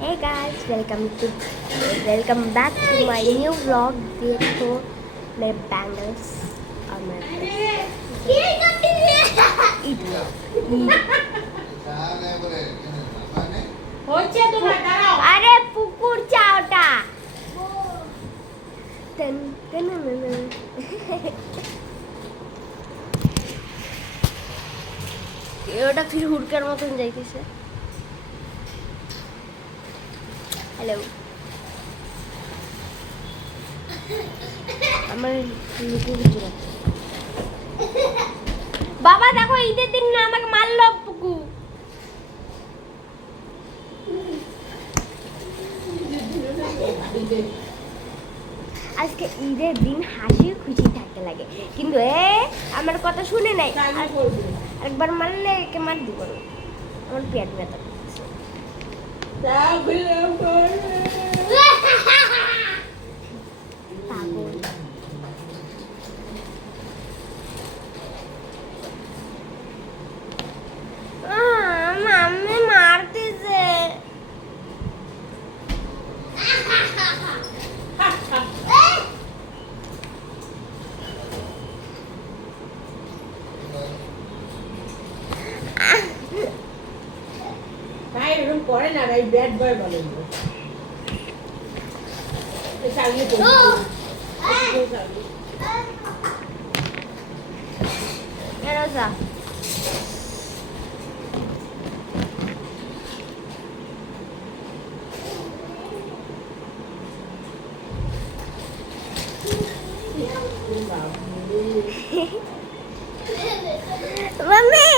Hey guys, welcome back to my new vlog. देखो मेरे bangles और मेरे अरे पुकुर चावटा तन तन ওটা ফির হুড়কার মতন যাইতেছে। হ্যালো আমার বাবা দেখো ঈদের দিন না আমাকে মারলো পুকু। আজকে ঈদের দিন হাসি খুশি থাকতে লাগে, কিন্তু আমার কথা শুনে নাই। একবার মারলে একে মার দিব, আমার পেট ব্যথা করছে। মাম্মি মারতেছে। এরকম করে না, এই ব্যাড বয় বলেন চালিয়ে তো এরোজা মাম্মি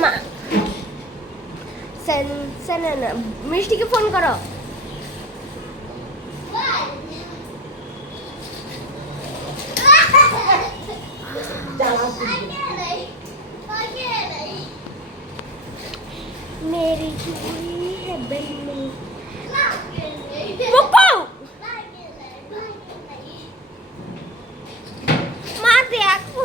মা মিষ্টিকে ফোন করো। मेरी चूड़ी है बन्नी पुप्पू मार दे आपको।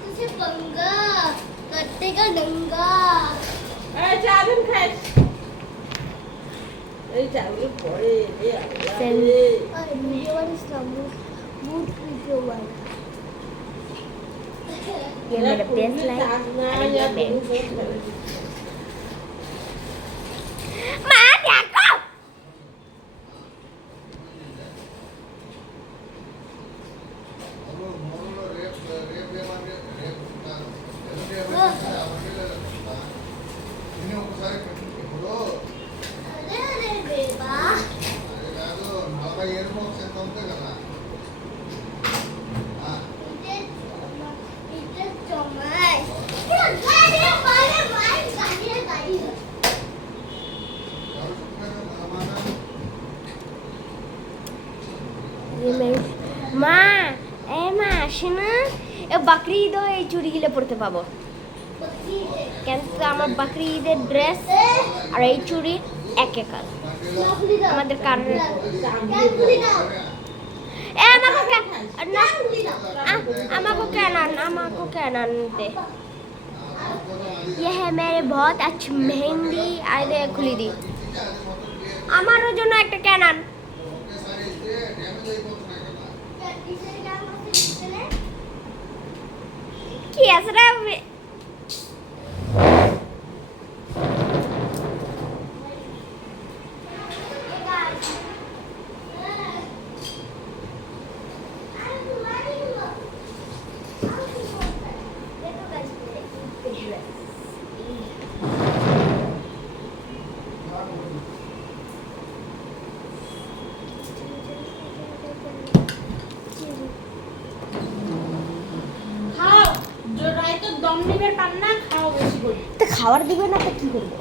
तुझे पंगा कट्टे का डंगा চাদন খাই এই চাদর পরে রে আল্লাহ রে अरे वीडियो वाला इस्लाम बूट वीडियो वाला ये मेरा बेस लाइक मार देखो মা মা আসে না, বাকরি ঈদ এই চুড়িগুলো পরতে পাবো, কিন্তু আমার বাকরি ঈদের ড্রেস আর এই চুড়ি এক একাল আমাদের কারণে আমাকে কেন আনতে। ये है मेरे बहुत अच्छी मेहंदी आइए खुली दी আমারও জন্য একটা ক্যানান। কি আছে রে খাওয়ার দিবে না তো কি করবো।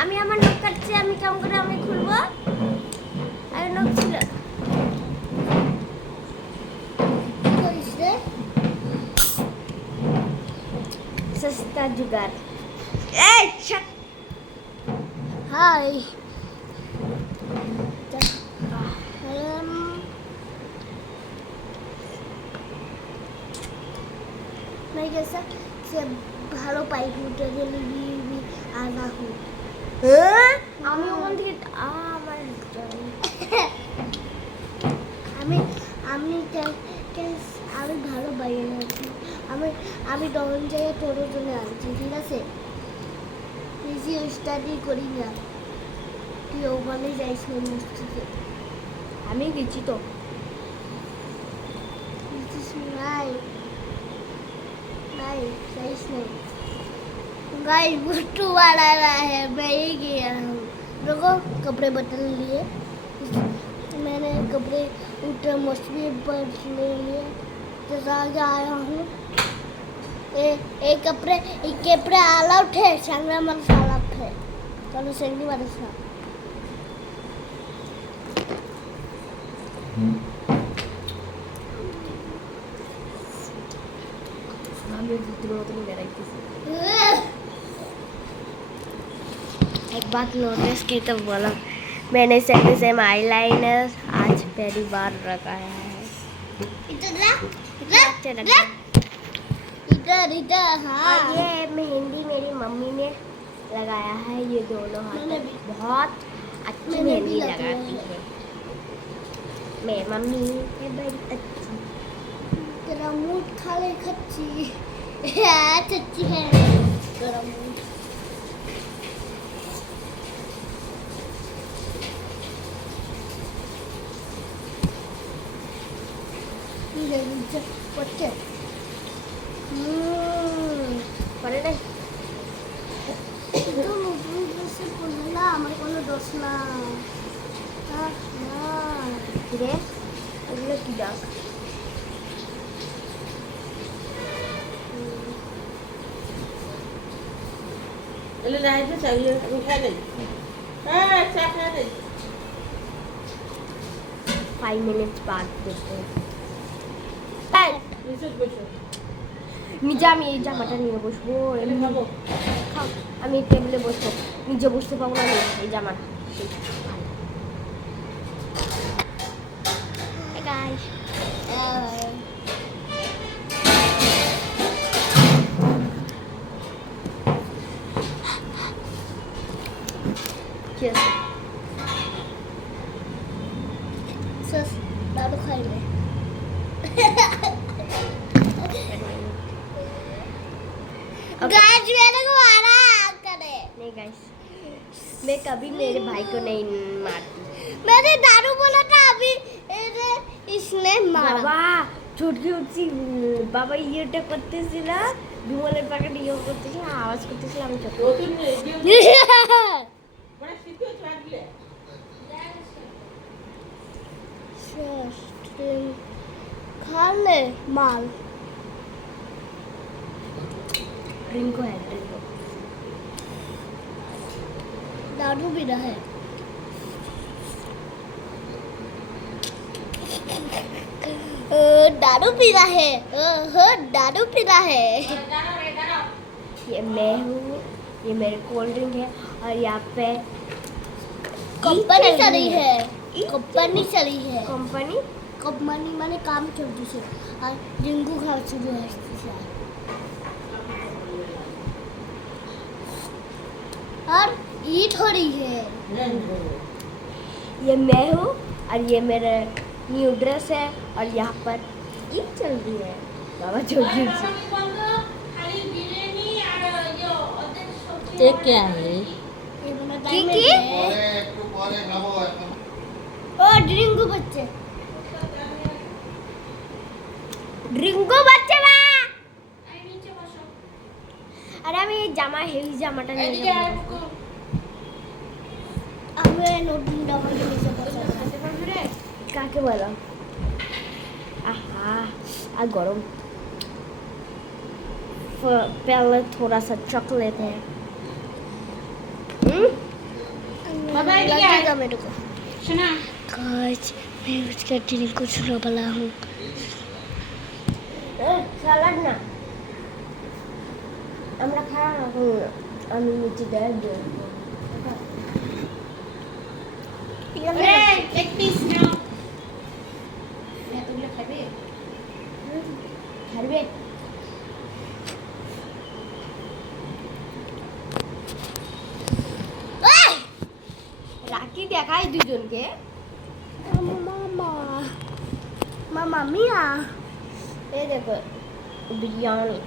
আমি আমার নখ কাটছি, আমি কেমন করে আমি খুলবো? আরে নখ ছিল। কি করিস রে? সস্তা জুগার। এই হাই। मैं जैसा से ভালো পাইপ উঠে গেলে দিবি আর না হুট আমি ওখান থেকে আমার আমি আমি আমি ভালো বাইরে আছি আমি আমি তখন জায়গায় তোরও জন্য আনছি ঠিক আছে বেশি স্টাডি করি না তুই ওখানে যাইস না মসজিদে আমি গেছি তো নাই नहीं सही नहीं गाइस बुट्टू वाला रहा है मैं ही गया हूँ देखो कपड़े बदल लिए मैंने कपड़े उठे मछली पर ले लिए जैसा आगे आया हूँ एक कपड़े आलाउट है संग्राम मसाला है चलो संगी वाले सा एक बात नोटिस की तो बोला मैंने सेम आईलाइनर आज पहली बार लगाया है इधर हाँ ये मेहंदी मेरी मम्मी ने लगाया है ये दोनों हाथ बहुत अच्छी मेहंदी लगाती है मेरी मम्मी है बड़ी अच्छी तेरा मूड खाले खच्ची अच्छी है तेरा मूड ये नीचे पट्टे पड़े नहीं तो नতুন ড্রেসে পরলা আমার কোনো দোষ না না রে এগুলো কি ডাক এলে নাই তো চাইলে আমি খাই নাই হ্যাঁ চা খাই নাই 5 minutes बाद देखते हैं নিচে বসো নিচে আমি এই জামাটা নিয়ে বসবো এলে খাবো খাও আমি টেবিলে বসবো নিচে বসতে পাবো না এই জামাটা Hey guys Cheers Sus, baru kali deh guys मेरे को आराम करे नहीं गाइस मैं कभी मेरे भाई को नहीं मारती मैंने दारू बोला था अभी इसने मारा बाबा ছুটকি উঠছি বাবা ইয়েটা করতেছিল বিমলের প্যাকেট ইয়ে করতেছিল আওয়াজ করতেছিল আমি চোখ নতুন মানে শিখতে চাইলে खा ले माल ड्रिंको है ड्रिंको दारू भी रहा है दारू पी रहा है दारू पी रहा है ये मैं हूँ ये मेरे कोल्ड ड्रिंक है और यहाँ पे कंपनी चली है कंपनी चली है कंपनी कंपनी माने काम चलती है और डेंगू खा शुरू है और ईट हो रही है ये मैं हूँ और ये मेरा न्यू ड्रेस है और यहाँ पर ईद चल रही है बाबा छोटी सी ये क्या है ओ ड्रिंको बच्चे ड्रिंको बच्चे बा अरे আমি এই জামা হেভি জামাটা নিয়ে যাব আমি নতুন জামা নিয়ে বসে কাকে বলো आहा आ गरम पहले थोड़ा सा चॉकलेट है लगेगा मेरे को শোনা आज मैं उसका ड्रिंक को छुड़ा वाला हूँ স্যালাড না আমরা খাওয়া এখন আমি নিচে দেয় এক পিস নাও এতগুলো খাবে ছাড়বে রাখি দেখাই দুজনকে मामा मामा मिया এই দেখো বিরিয়ানি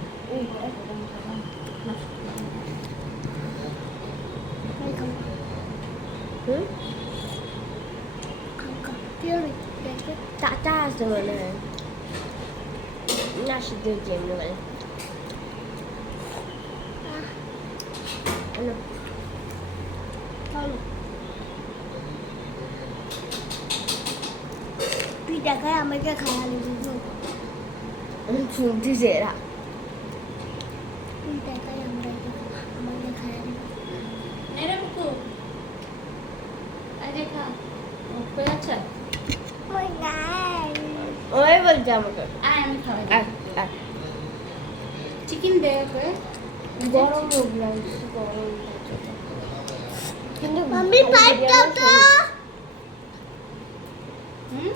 হুম চাচা আছে মনে হয় না সিদ্ধ হয়েছে এমনি বলে তুই দেখায় আমাকে খাওয়া নিবি শুনতেছে এরা তুই দেখায় আমাকে খাওয়া নিবি নেরে বুকু আরে খা ওকে আচ্ছা ওই গাই ওই বলছে আমাকে আয় আমি খাওয়াই আয়, আয়। চিকেন দে ওকে গরম হোক না একটু গরম লাগছে। কিন্তু মাম্মি পাইপ দাও তো হুম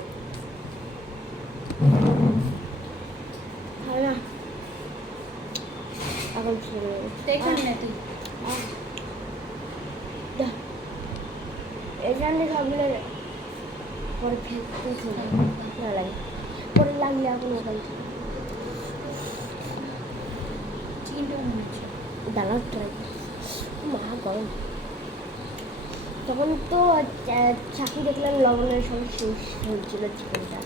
খাই না এখন শুরু দেখুন না তুই এখানে খাবলে পরে ফেলতে শুনে না লাগে পরে লাগলে এখন ওখান থেকে চিকেনটা মনে হচ্ছে দাঁড়াও ট্রাই মা গরম তখন তো চাকরি দেখলাম লবণের সঙ্গে শেষ হয়েছিল চিকেনটা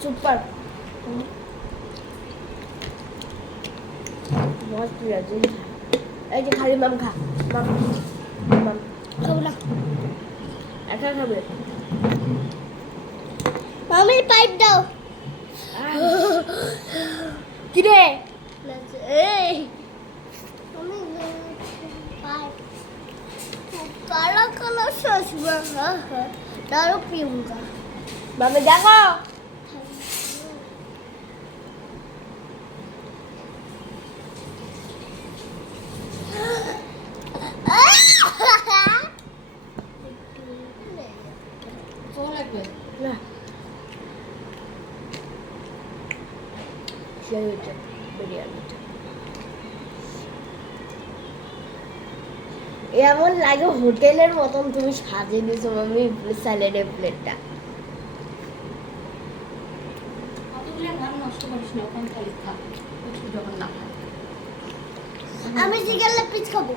সুপার মস্ত লাগছে এই যে খালি মাম খা মাম মাম খাবো না একা খাবে মাম্মি পাইপ দাও কি রে এই মাম্মি पाइप काला काला चश्मा है दारू पीऊंगा মামে দেখো তো লাগবে না সেই হচ্ছে বিরিয়ানিটা এমন লাগে হোটেলের মতন তুমি সাজিয়ে দিয়েছো মামি স্যালাডের প্লেটটা কতগুলো ভাত নষ্ট করিস না ওখানে খালি খা একটু যখন না খাই আমি চিকেন লেগ পিস খাবো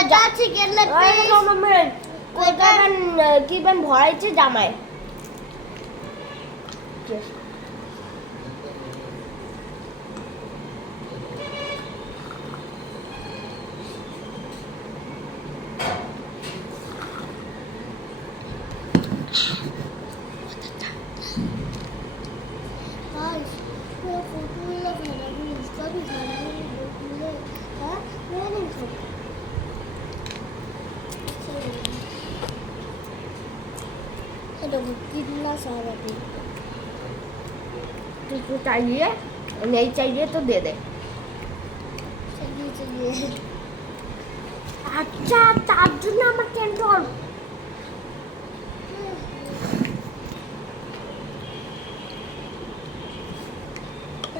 এটা চিকেন লেগ পিস কি বেন ভরাইছে জামায় गाइस मेरा फोटो लगा खाना भी इसका भी खाना है बोले हां मैं नहीं खाता ये देखो कितना सारा भी तुझको चाहिए नहीं चाहिए तो दे दे चलिए चलिए আচ্ছা তার জন্য আমার কেন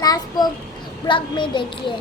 लास्ट ब्लॉग में देखिए